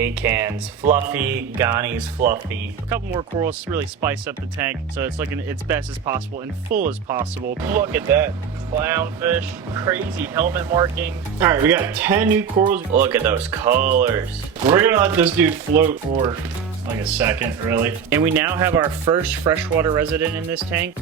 8 cans. Fluffy, Ghani's fluffy. A couple more corals to really spice up the tank, so it's looking its best as possible and full as possible. Look at that. Clownfish, crazy helmet marking. All right, we got 10 new corals. Look at those colors. We're gonna let this dude float for like a second, really. And we now have our first freshwater resident in this tank.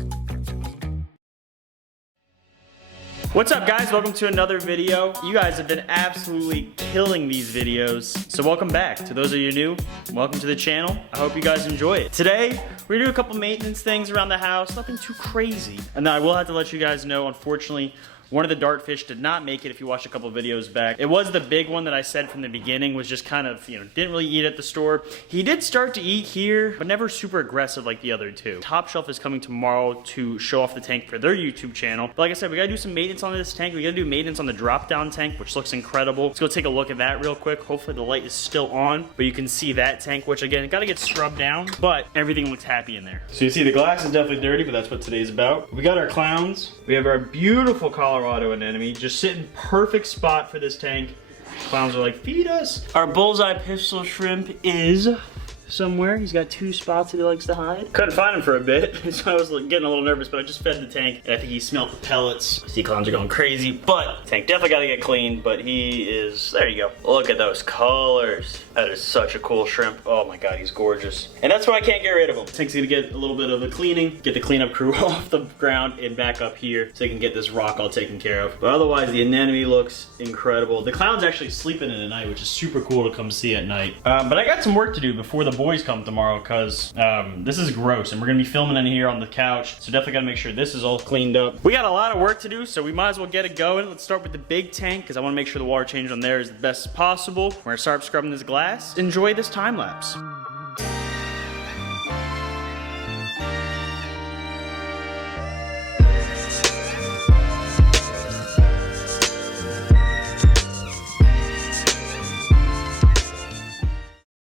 What's up, guys? Welcome to another video. You guys have been absolutely killing these videos, so welcome back. To those of you new, welcome to the channel. I hope you guys enjoy it. Today, we're gonna do a couple maintenance things around the house, nothing too crazy. And then I will have to let you guys know, unfortunately, one of the dartfish did not make it if you watched a couple videos back. It was the big one that I said from the beginning was just kind of, didn't really eat at the store. He did start to eat here, but never super aggressive like the other two. Top Shelf is coming tomorrow to show off the tank for their YouTube channel. But like I said, we gotta do some maintenance on this tank. We gotta do maintenance on the drop down tank, which looks incredible. Let's go take a look at that real quick. Hopefully the light is still on, but you can see that tank, which again, it gotta get scrubbed down, but everything looks happy in there. So you see the glass is definitely dirty, but that's what today's about. We got our clowns. We have our beautiful Colorado anemone, just sitting perfect spot for this tank. Clowns are like, feed us. Our bullseye pistol shrimp is somewhere. He's got 2 spots that he likes to hide. Couldn't find him for a bit, so I was getting a little nervous, but I just fed the tank, and I think he smelled the pellets. Sea clowns are going crazy, but tank definitely gotta get cleaned, but he is, there you go. Look at those colors. That is such a cool shrimp. Oh my God, he's gorgeous. And that's why I can't get rid of him. Tank's gonna get a little bit of a cleaning, get the cleanup crew off the ground and back up here so they can get this rock all taken care of. But otherwise, the anemone looks incredible. The clown's actually sleeping in the night, which is super cool to come see at night. But I got some work to do before the boys come tomorrow, because this is gross and we're gonna be filming in here on the couch, so definitely gotta make sure this is all cleaned up. We got a lot of work to do, so we might as well get it going. Let's start with the big tank, because I want to make sure the water change on there is the best as possible. We're gonna start scrubbing this glass. Enjoy this time lapse.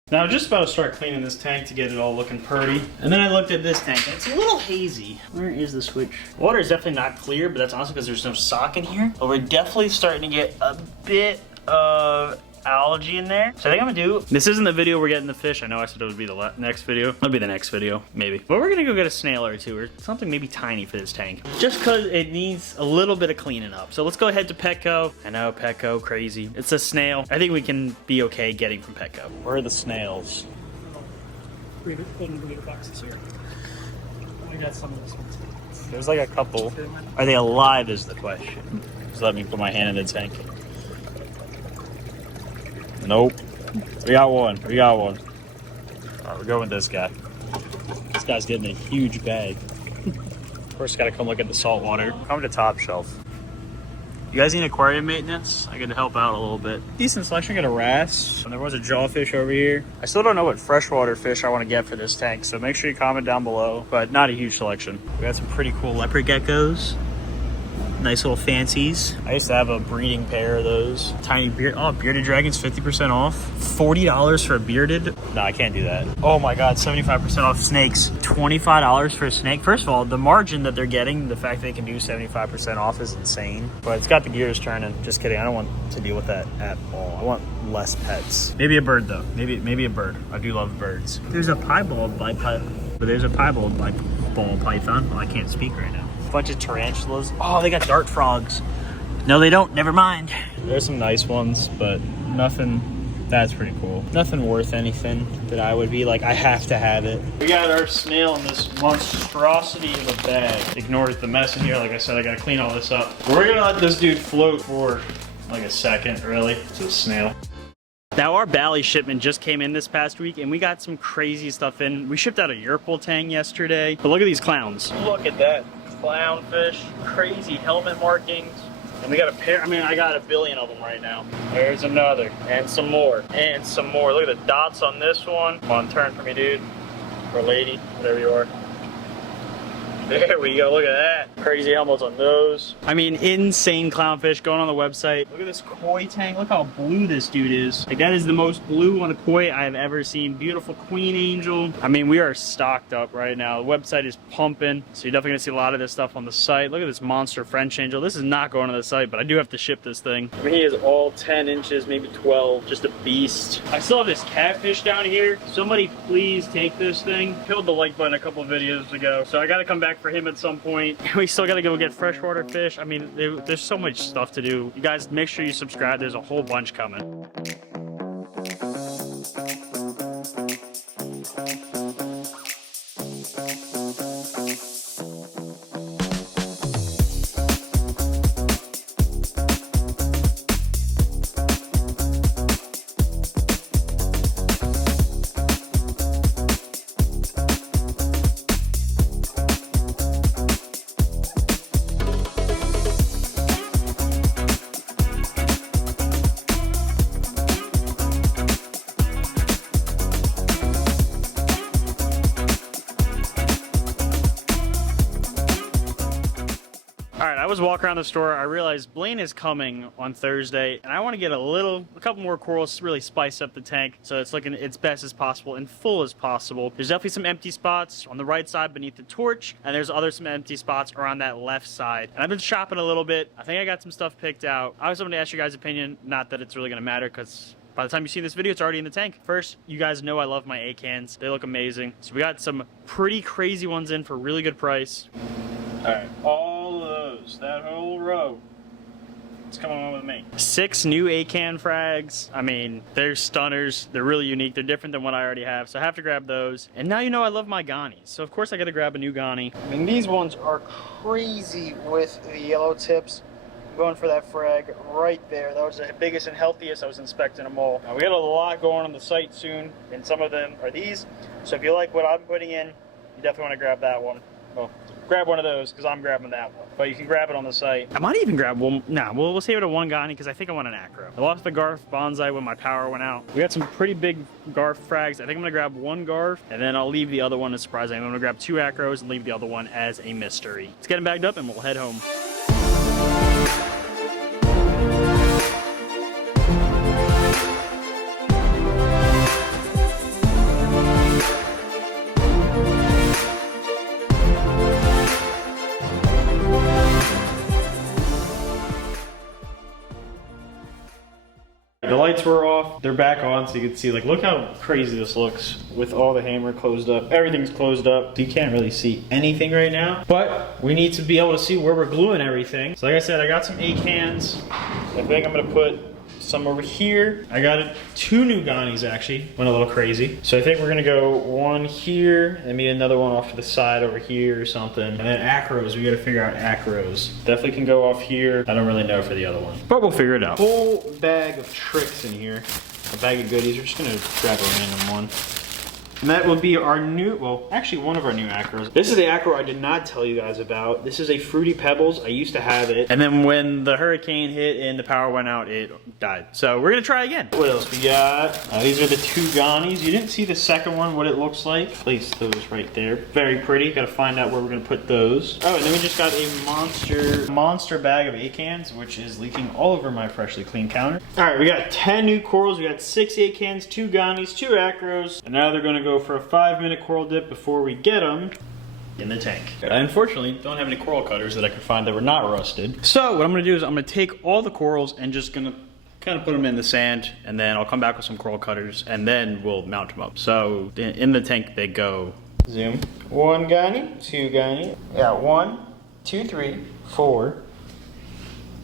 Now I'm just about to start cleaning this tank to get it all looking pretty. And then I looked at this tank and it's a little hazy. Where is the switch? Water is definitely not clear, but that's honestly because there's no sock in here. But we're definitely starting to get a bit of algae in there. So I think I'm gonna do, this isn't the video we're getting the fish. I know I said it would be the next video. It'll be the next video, maybe. But we're gonna go get a snail or two, or something maybe tiny for this tank. Just cause it needs a little bit of cleaning up. So let's go ahead to Petco. I know, Petco, crazy. It's a snail. I think we can be okay getting from Petco. Where are the snails? We have boxes here. I got some of this ones. There's like a couple. Are they alive is the question. Just let me put my hand in the tank. Nope. We got one. We got one. All right, we're going with this guy. This guy's getting a huge bag. First, gotta come look at the salt water. Come to Top Shelf. You guys need aquarium maintenance? I could help out a little bit. Decent selection. Got a wrasse. And there was a jawfish over here. I still don't know what freshwater fish I want to get for this tank, so make sure you comment down below. But not a huge selection. We got some pretty cool leopard geckos. Nice little fancies. I used to have a breeding pair of those. Tiny beard. Oh, bearded dragons, 50% off. $40 for a bearded. No, I can't do that. Oh my God, 75% off snakes. $25 for a snake. First of all, the margin that they're getting, the fact they can do 75% off is insane. But it's got the gears turning. Just kidding. I don't want to deal with that at all. I want less pets. Maybe a bird though. Maybe a bird. I do love birds. There's a piebald python. Well, I can't speak right now. Bunch of tarantulas. Oh, they got dart frogs. No, they don't. Never mind. There's some nice ones, but nothing. That's pretty cool. Nothing worth anything that I would be like, I have to have it. We got our snail in this monstrosity of a bag. Ignore the mess in here. Like I said, I gotta clean all this up. We're gonna let this dude float for like a second, really. It's a snail. Now our Bali shipment just came in this past week and we got some crazy stuff in. We shipped out a Yerpul tang yesterday, but look at these clowns. Look at that. Clownfish, crazy helmet markings, and we got a pair. I mean, I got a billion of them right now. There's another, and some more, and some more. Look at the dots on this one. Come on, turn for me, dude, or lady, whatever you are. There we go, look at that. Crazy helmets on those. I mean, insane clownfish going on the website. Look at this koi tank. Look how blue this dude is. Like, that is the most blue on a koi I have ever seen. Beautiful queen angel. I mean, we are stocked up right now. The website is pumping, so you're definitely gonna see a lot of this stuff on the site. Look at this monster French angel. This is not going to the site, but I do have to ship this thing. I mean, he is all 10 inches, maybe 12. Just a beast. I still have this catfish down here. Somebody please take this thing. Killed the like button a couple of videos ago, so I gotta come back for him at some point. We still gotta go get freshwater fish. I mean, there's so much stuff to do. You guys, make sure you subscribe. There's a whole bunch coming. I was walking around the store, I realized Blaine is coming on Thursday, and I want to get a couple more corals to really spice up the tank so it's looking its best as possible and full as possible. There's definitely some empty spots on the right side beneath the torch, and there's some empty spots around that left side. And I've been shopping a little bit. I think I got some stuff picked out. I was hoping to ask you guys' opinion, not that it's really going to matter, because by the time you see this video, it's already in the tank. First, you guys know I love my A-cans. They look amazing. So we got some pretty crazy ones in for a really good price. All right, all of those, that whole row, it's coming on with me. 6 new A-can frags. I mean, they're stunners. They're really unique. They're different than what I already have, so I have to grab those. And now you know I love my Ghanies, so of course I gotta grab a new Ghani. I mean, these ones are crazy with the yellow tips. I'm going for that frag right there. That was the biggest and healthiest. I was inspecting them all. Now, we got a lot going on the site soon, and some of them are these. So if you like what I'm putting in, you definitely want to grab that one. Well, grab one of those, because I'm grabbing that one. But you can grab it on the site. I might even grab one. Nah, we'll save it at one Ghani, because I think I want an acro. I lost the Garf Bonsai when my power went out. We got some pretty big Garf frags. I think I'm going to grab one Garf, and then I'll leave the other one as surprising. I'm going to grab 2 acros and leave the other one as a mystery. Let's get them bagged up, and we'll head home. The lights were off, they're back on, so you can see, like, look how crazy this looks with all the hammer closed up. Everything's closed up, so you can't really see anything right now. But we need to be able to see where we're gluing everything. So like I said, I got some A-cans. I think I'm gonna put some over here. I got 2 new Ghanies actually, went a little crazy. So I think we're gonna go one here, and maybe another one off to the side over here or something. And then acros, we gotta figure out acros. Definitely can go off here. I don't really know for the other one, but we'll figure it out. Whole bag of tricks in here, a bag of goodies. We're just gonna grab a random one. And that will be our new, well, actually one of our new acros. This is the acro I did not tell you guys about. This is a Fruity Pebbles. I used to have it. And then when the hurricane hit and the power went out, it died. So we're gonna try again. What else we got? These are the 2 Ghanies. You didn't see the second one, what it looks like. Place those right there. Very pretty. Gotta find out where we're gonna put those. Oh, and then we just got a monster bag of A-cans, which is leaking all over my freshly cleaned counter. All right, we got 10 new corals. We got 6 A-cans, 2 Ghanies, 2 acros. And now they're gonna go for a 5-minute coral dip before we get them in the tank. I unfortunately don't have any coral cutters that I can find that were not rusted. So what I'm gonna do is I'm gonna take all the corals and just gonna kind of put them in the sand, and then I'll come back with some coral cutters, and then we'll mount them up. So in the tank they go. Zoom. 1 Ghani, 2 Ghani. Yeah, 1, 2, 3, 4,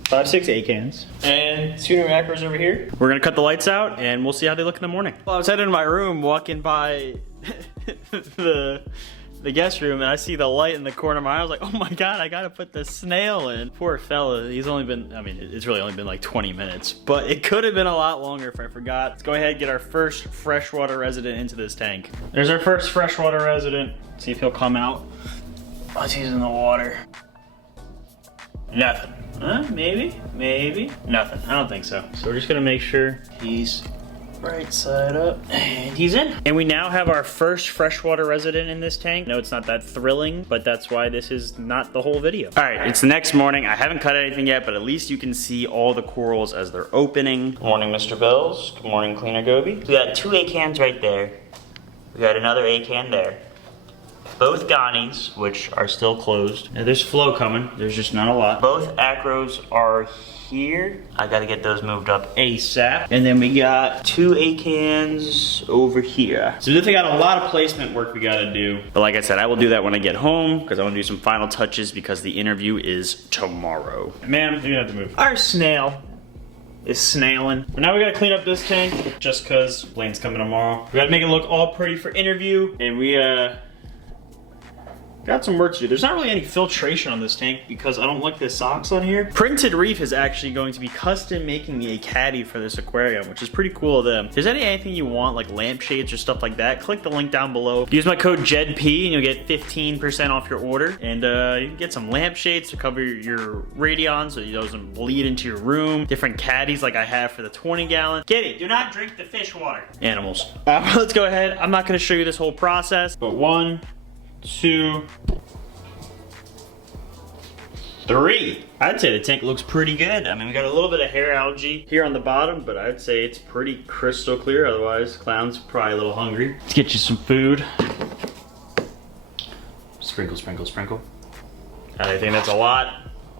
5, 6 A-cans, and 2 new acros over here. We're gonna cut the lights out, and we'll see how they look in the morning. Well, I was heading to my room, walking by the guest room, and I see the light in the corner of my eye. I was like, oh my god, I gotta put the snail in. Poor fella, he's only been, I mean, it's really only been like 20 minutes, but it could have been a lot longer if I forgot. Let's go ahead and get our first freshwater resident into this tank. There's our first freshwater resident. See if he'll come out. Oh, he's in the water. Nothing. Maybe, nothing. I don't think so. So we're just gonna make sure he's Right side up, and he's in. And we now have our first freshwater resident in this tank. No, it's not that thrilling, but that's why this is not the whole video. All right, it's the next morning. I haven't cut anything yet, but at least you can see all the corals as they're opening. Good morning, Mr. Bells. Good morning, Cleaner Goby. We got 2 A-cans right there. We got another A-can there. Both Ghanies, which are still closed. And there's flow coming. There's just not a lot. Both acros are here. I gotta get those moved up ASAP. And then we got 2 A-cans over here. So we got a lot of placement work we gotta do. But like I said, I will do that when I get home because I want to do some final touches because the interview is tomorrow. Ma'am, you have to move. Our snail is snailing. But now we gotta clean up this tank just cause Blaine's coming tomorrow. We gotta make it look all pretty for interview. And we got some work to do. There's not really any filtration on this tank because I don't like the socks on here. Printed Reef is actually going to be custom making me a caddy for this aquarium, which is pretty cool of them. If there's anything you want, like lampshades or stuff like that, click the link down below. Use my code JEDP and you'll get 15% off your order. And you can get some lampshades to cover your radion so it doesn't bleed into your room. Different caddies like I have for the 20 gallon. Get it, do not drink the fish water. Animals. Let's go ahead. I'm not gonna show you this whole process, but 1, 2, 3. I'd say the tank looks pretty good. I mean, we got a little bit of hair algae here on the bottom, but I'd say it's pretty crystal clear. Otherwise, Clown's probably a little hungry. Let's get you some food. Sprinkle, sprinkle, sprinkle. I think that's a lot.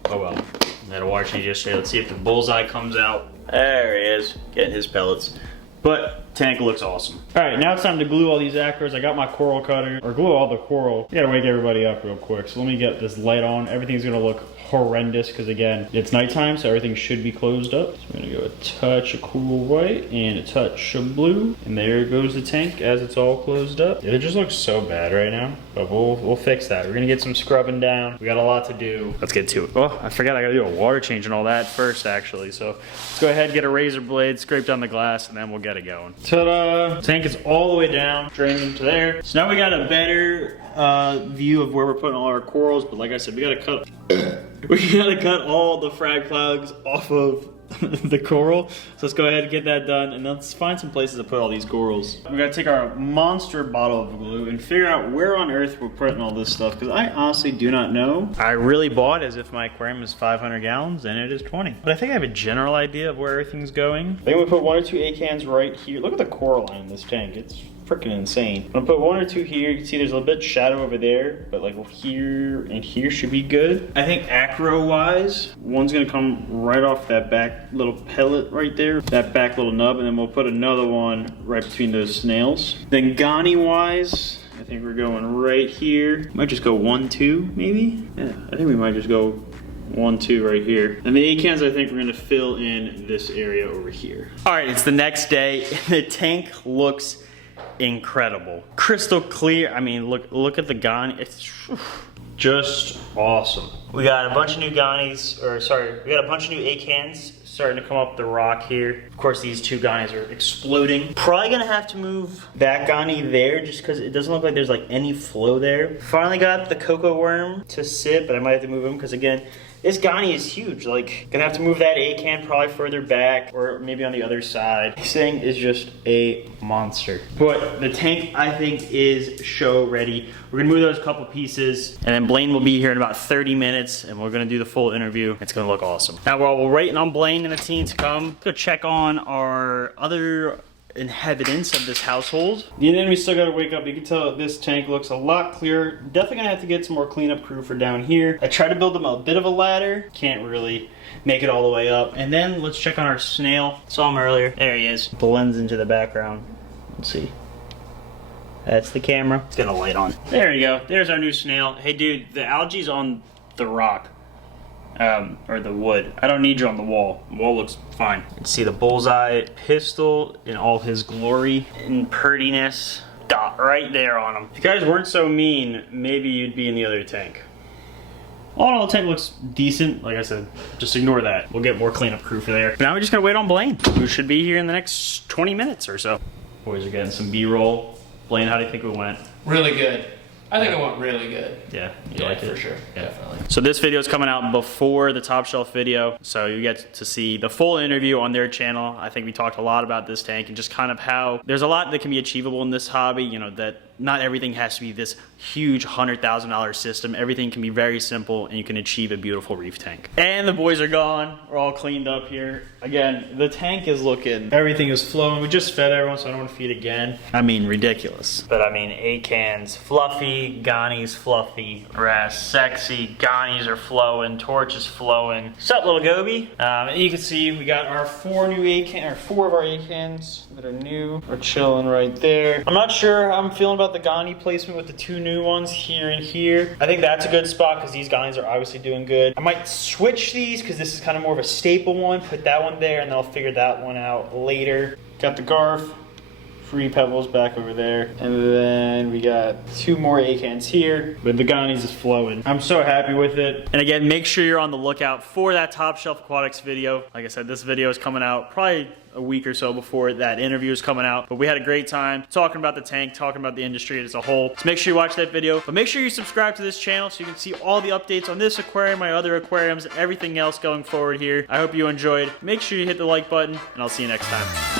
Oh well. That'll watch me just say, let's see if the bullseye comes out. There he is, getting his pellets. But tank looks awesome. All right, now it's time to glue all these acros. I got my coral cutter, or glue all the coral. I gotta wake everybody up real quick. So let me get this light on. Everything's gonna look horrendous because again, it's nighttime, so everything should be closed up. So I'm gonna go a touch of cool white and a touch of blue. And there goes the tank as it's all closed up. It just looks so bad right now, but we'll fix that. We're gonna get some scrubbing down. We got a lot to do. Let's get to it. Oh, I forgot I gotta do a water change and all that first actually. So let's go ahead, get a razor blade, scrape down the glass, and then we'll get it going. Ta-da! Tank is all the way down, drained into there. So now we got a better view of where we're putting all our corals, but like I said, we gotta cut all the frag plugs off of the coral. So let's go ahead and get that done, and let's find some places to put all these corals. We gotta take our monster bottle of glue and figure out where on earth we're putting all this stuff, because I honestly do not know. I really bought as if my aquarium is 500 gallons and it is 20. But I think I have a general idea of where everything's going. I think we put 1 or 2 A-cans right here. Look at the coral line in this tank. It's freaking insane. I'm gonna put 1 or 2 here. You can see there's a little bit of shadow over there, but like here and here should be good. I think acro wise, one's gonna come right off that back little pellet right there, that back little nub, and then we'll put another one right between those snails. Then Ghani wise, I think we're going right here. Might just go 1, 2 maybe. Yeah, I think we might just go 1, 2 right here. And the A-cans, I think we're gonna fill in this area over here. All right, it's the next day. The tank looks incredible, crystal clear. I mean, look at the Ghani. It's just awesome. We got a bunch of new Ghanies, or sorry, we got a bunch of new A-cans starting to come up the rock here. Of course, these 2 Ghanies are exploding. Probably gonna have to move that Ghani there just because it doesn't look like there's like any flow there. Finally got the cocoa worm to sit, but I might have to move him because again, this Ghani is huge. Like, gonna have to move that A-can probably further back or maybe on the other side. This thing is just a monster. But the tank, I think, is show ready. We're gonna move those couple pieces, and then Blaine will be here in about 30 minutes, and we're gonna do the full interview. It's gonna look awesome. Now, while we're waiting on Blaine and the team to come, let's go check on our other inhabitants of this household. And then we still gotta wake up. You can tell this tank looks a lot clearer. Definitely gonna have to get some more cleanup crew for down here. I tried to build them a bit of a ladder. Can't really make it all the way up. And then let's check on our snail. Saw him earlier. There he is. Blends into the background. Let's see. That's the camera. It's got a light on. There you go. There's our new snail. Hey dude, the algae's on the rock. Or the wood. I don't need you on the wall. The wall looks fine. You can see the bullseye pistol in all his glory and prettiness. Dot right there on him. If you guys weren't so mean, maybe you'd be in the other tank. All in all, the tank looks decent. Like I said, just ignore that. We'll get more cleanup crew for there. But now we just gotta wait on Blaine, who should be here in the next 20 minutes or so. Boys are getting some B-roll. Blaine, how do you think we went? Really good. I think it went really good. Yeah, Yeah, like for it? sure. Yeah. Definitely. So this video is coming out before the Top Shelf video, so you get to see the full interview on their channel. I think we talked a lot about this tank and just kind of how there's a lot that can be achievable in this hobby, you know, that not everything has to be this huge $100,000 system. Everything can be very simple and you can achieve a beautiful reef tank. And the boys are gone. We're all cleaned up here. Again, the tank is looking, everything is flowing. We just fed everyone, so I don't want to feed again. I mean, ridiculous. But I mean, A-cans fluffy, Ghani's fluffy, Ras sexy, Ghani's are flowing, Torch is flowing. What's up, little Goby? And you can see we got our four of our A-cans that are new are chilling right there. I'm not sure how I'm feeling about the Ghani placement with the two new ones here and here. I think that's a good spot because these Ghanis are obviously doing good. I might switch these because this is kind of more of a staple one. Put that one there and then I'll figure that one out later. Got the Garf. Free Pebbles back over there. And then we got two more A-cans here. But the Ghani's is flowing. I'm so happy with it. And again, make sure you're on the lookout for that Top Shelf Aquatics video. Like I said, this video is coming out probably a week or so before that interview is coming out. But we had a great time talking about the tank, talking about the industry as a whole. So make sure you watch that video. But make sure you subscribe to this channel so you can see all the updates on this aquarium, my other aquariums, everything else going forward here. I hope you enjoyed. Make sure you hit the like button, and I'll see you next time.